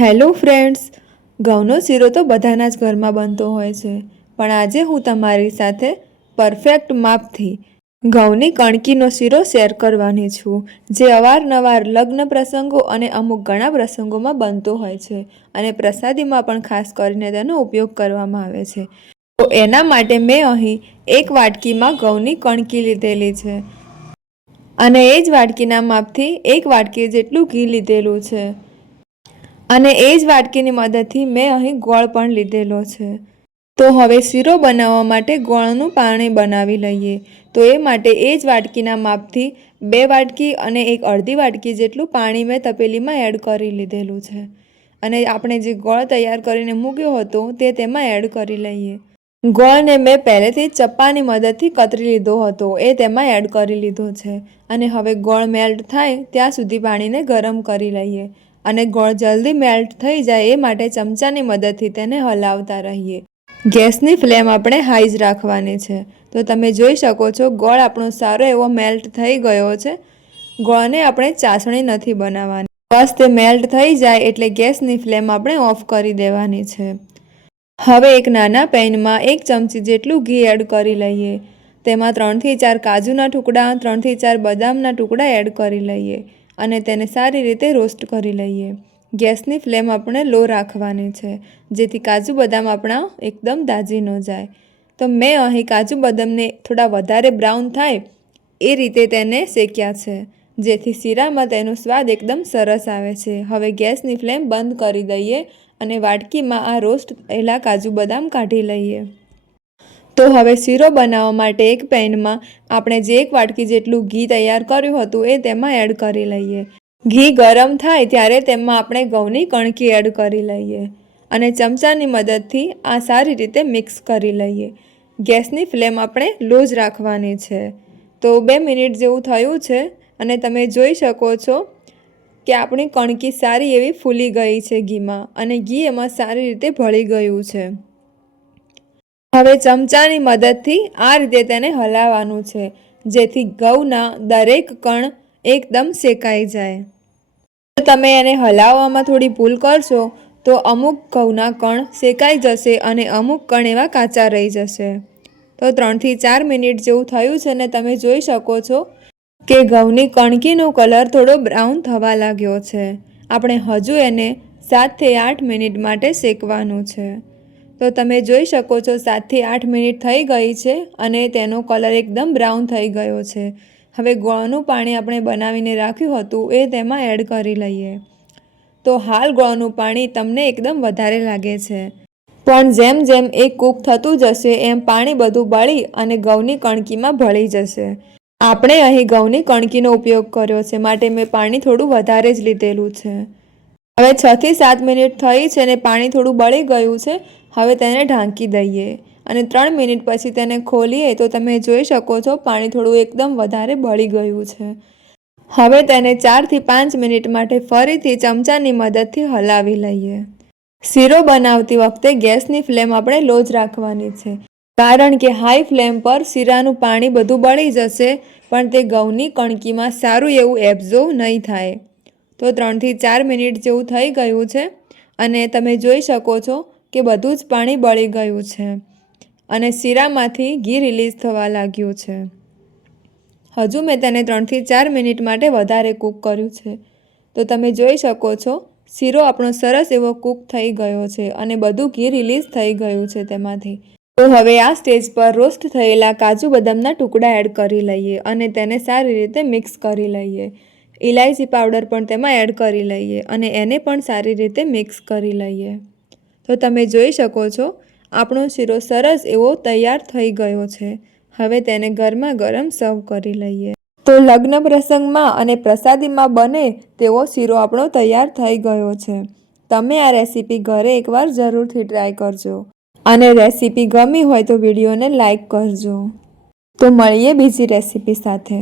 Hello friends, ઘઉંનો શીરો તો બધાના જ ઘરમાં બનતો હોય છે, પણ આજે હું તમારી સાથે પરફેક્ટ માપથી ઘઉંની કણકીનો શીરો શેર કરવાની છું, જે અવારનવાર લગ્ન પ્રસંગો અને અમુક ઘણા પ્રસંગોમાં બનતો હોય છે અને પ્રસાદીમાં પણ ખાસ કરીને તેનો ઉપયોગ કરવામાં આવે છે. તો એના માટે મેં અહીં એક વાટકીમાં ઘઉંની કણકી લીધેલી છે અને એ જ વાટકીના માપથી એક વાટકી જેટલું ઘી લીધેલું છે. અને એ જ વાટકીની મદદથી મેં અહીં ગોળ પણ લીધેલો છે. તો હવે શીરો બનાવવા માટે ગોળનું પાણી બનાવી લઈએ. તો એ માટે એ જ વાટકીના માપથી બે વાટકી અને એક અડધી વાટકી જેટલું પાણી મેં તપેલીમાં એડ કરી લીધેલું છે. અને આપણે જે ગોળ તૈયાર કરીને મૂક્યો હતો તે તેમાં એડ કરી લઈએ. ગોળને મેં પહેલેથી ચપ્પાની મદદથી કતરી લીધો હતો. એ તેમાં એડ કરી લીધો છે. અને હવે ગોળ મેલ્ટ થાય ત્યાં સુધી પાણીને ગરમ કરી લઈએ. અને ગોળ જલ્દી મેલ્ટ થઈ જાય એ માટે ચમચાની મદદથી તેને હલાવતા રહીએ. ગેસની ફ્લેમ આપણે હાઈ જ રાખવાની છે. તો તમે જોઈ શકો છો, ગોળ આપણો સારો એવો મેલ્ટ થઈ ગયો છે. ગોળને આપણે ચાસણી નથી બનાવવાની. બસ તે મેલ્ટ થઈ જાય એટલે ગેસની ફ્લેમ આપણે ઓફ કરી દેવાની છે. હવે એક નાના પેનમાં એક ચમચી જેટલું ઘી એડ કરી લઈએ. તેમાં ત્રણથી ચાર કાજુના ટુકડા, ત્રણથી ચાર બદામના ટુકડા એડ કરી લઈએ. અને તેને સારી રીતે રોસ્ટ કરી લઈએ. ગેસની ફ્લેમ આપણે લો રાખવાની છે, જેથી કાજુ બદામ આપણા એકદમ દાજી ન જાય. તો મેં અહીં કાજુ બદામને થોડા વધારે બ્રાઉન થાય એ રીતે તેને શેક્યા છે, જેથી શીરામાં તેનો સ્વાદ એકદમ સરસ આવે છે. હવે ગેસની ફ્લેમ બંધ કરી દઈએ અને વાટકીમાં આ રોસ્ટ પહેલાં કાજુ બદામ કાઢી લઈએ. તો હવે શીરો બનાવવા માટે એક પેનમાં આપણે જે એક વાટકી જેટલું ઘી તૈયાર કર્યું હતું એ તેમાં એડ કરી લઈએ. ઘી ગરમ થાય ત્યારે તેમાં આપણે ઘઉંની કણકી એડ કરી લઈએ અને ચમચાની મદદથી આ સારી રીતે મિક્સ કરી લઈએ. ગેસની ફ્લેમ આપણે લો જ રાખવાની છે. તો બે મિનિટ જેવું થયું છે અને તમે જોઈ શકો છો કે આપણી કણકી સારી એવી ફૂલી ગઈ છે ઘીમાં અને ઘી એમાં સારી રીતે ભળી ગયું છે. હવે ચમચાની મદદથી આ રીતે તેને હલાવવાનું છે, જેથી ઘઉંના દરેક કણ એકદમ શેકાઈ જાય. જો તમે એને હલાવવામાં થોડી ભૂલ કરશો, તો અમુક ઘઉંના કણ શેકાઈ જશે અને અમુક કણ એવા કાચા રહી જશે. તો ત્રણથી ચાર મિનિટ જેવું થયું છે ને તમે જોઈ શકો છો કે ઘઉંની કણકીનો કલર થોડો બ્રાઉન થવા લાગ્યો છે. આપણે હજુ એને સાતથી આઠ મિનિટ માટે શેકવાનું છે. તો તમે જોઈ શકો છો સાતથી આઠ મિનિટ થઈ ગઈ છે અને તેનો કલર એકદમ બ્રાઉન થઈ ગયો છે. હવે ગોળનું પાણી આપણે બનાવીને રાખ્યું હતું એ તેમાં એડ કરી લઈએ. તો હાલ ગોળનું પાણી તમને એકદમ વધારે લાગે છે. પણ જેમ જેમ એ કૂક થતું જશે એમ પાણી બધું બળી અને ઘઉંની કણકીમાં ભળી જશે. આપણે અહીં ઘઉંની કણકીનો ઉપયોગ કર્યો છે, માટે મેં પાણી થોડું વધારે જ લીધેલું છે. હવે છથી સાત મિનિટ થઈ છે અને પાણી થોડું બળી ગયું છે હવે તેને ઢાંકી દઈએ અને ત્રણ મિનિટ પછી તેને ખોલીએ તો તમે જોઈ શકો છો પાણી થોડું એકદમ વધારે બળી ગયું છે. હવે તેને ચારથી પાંચ મિનિટ માટે ફરીથી ચમચાની મદદથી હલાવી લઈએ. શીરો બનાવતી વખતે ગેસની ફ્લેમ આપણે લો જ રાખવાની છે. કારણ કે હાઈ ફ્લેમ પર શીરાનું પાણી બધું બળી જશે, પણ તે ઘઉંની કણકીમાં સારું એવું એબ્ઝોર્વ નહીં થાય. તો ત્રણથી ચાર મિનિટ જેવું થઈ ગયું છે અને તમે જોઈ શકો છો કે બધું જ પાણી બળી ગયું છે અને શીરામાંથી ઘી રિલીઝ થવા લાગ્યું છે. હજુ મેં તેને ત્રણથી ચાર મિનિટ માટે વધારે કૂક કર્યું છે. તો તમે જોઈ શકો છો, શીરો આપણો સરસ એવો કૂક થઈ ગયો છે અને બધું ઘી રિલીઝ થઈ ગયું છે તેમાંથી. તો હવે આ સ્ટેજ પર રોસ્ટ થયેલા કાજુ બદામના ટુકડા એડ કરી લઈએ અને તેને સારી રીતે મિક્સ કરી લઈએ. ઇલાયચી પાવડર પણ તેમાં એડ કરી લઈએ અને એને પણ સારી રીતે મિક્સ કરી લઈએ. તો તમે જોઈ શકો છો, આપણો શીરો સરસ એવો તૈયાર થઈ ગયો છે. હવે તેને ગરમા ગરમ સર્વ કરી લઈએ. તો લગ્ન પ્રસંગમાં અને પ્રસાદીમાં બને તેવો શીરો આપણો તૈયાર થઈ ગયો છે. તમે આ રેસીપી ઘરે એકવાર જરૂરથી ટ્રાય કરજો. અને રેસીપી ગમી હોય તો વિડીયોને લાઈક કરજો. તો મળીએ બીજી રેસીપી સાથે.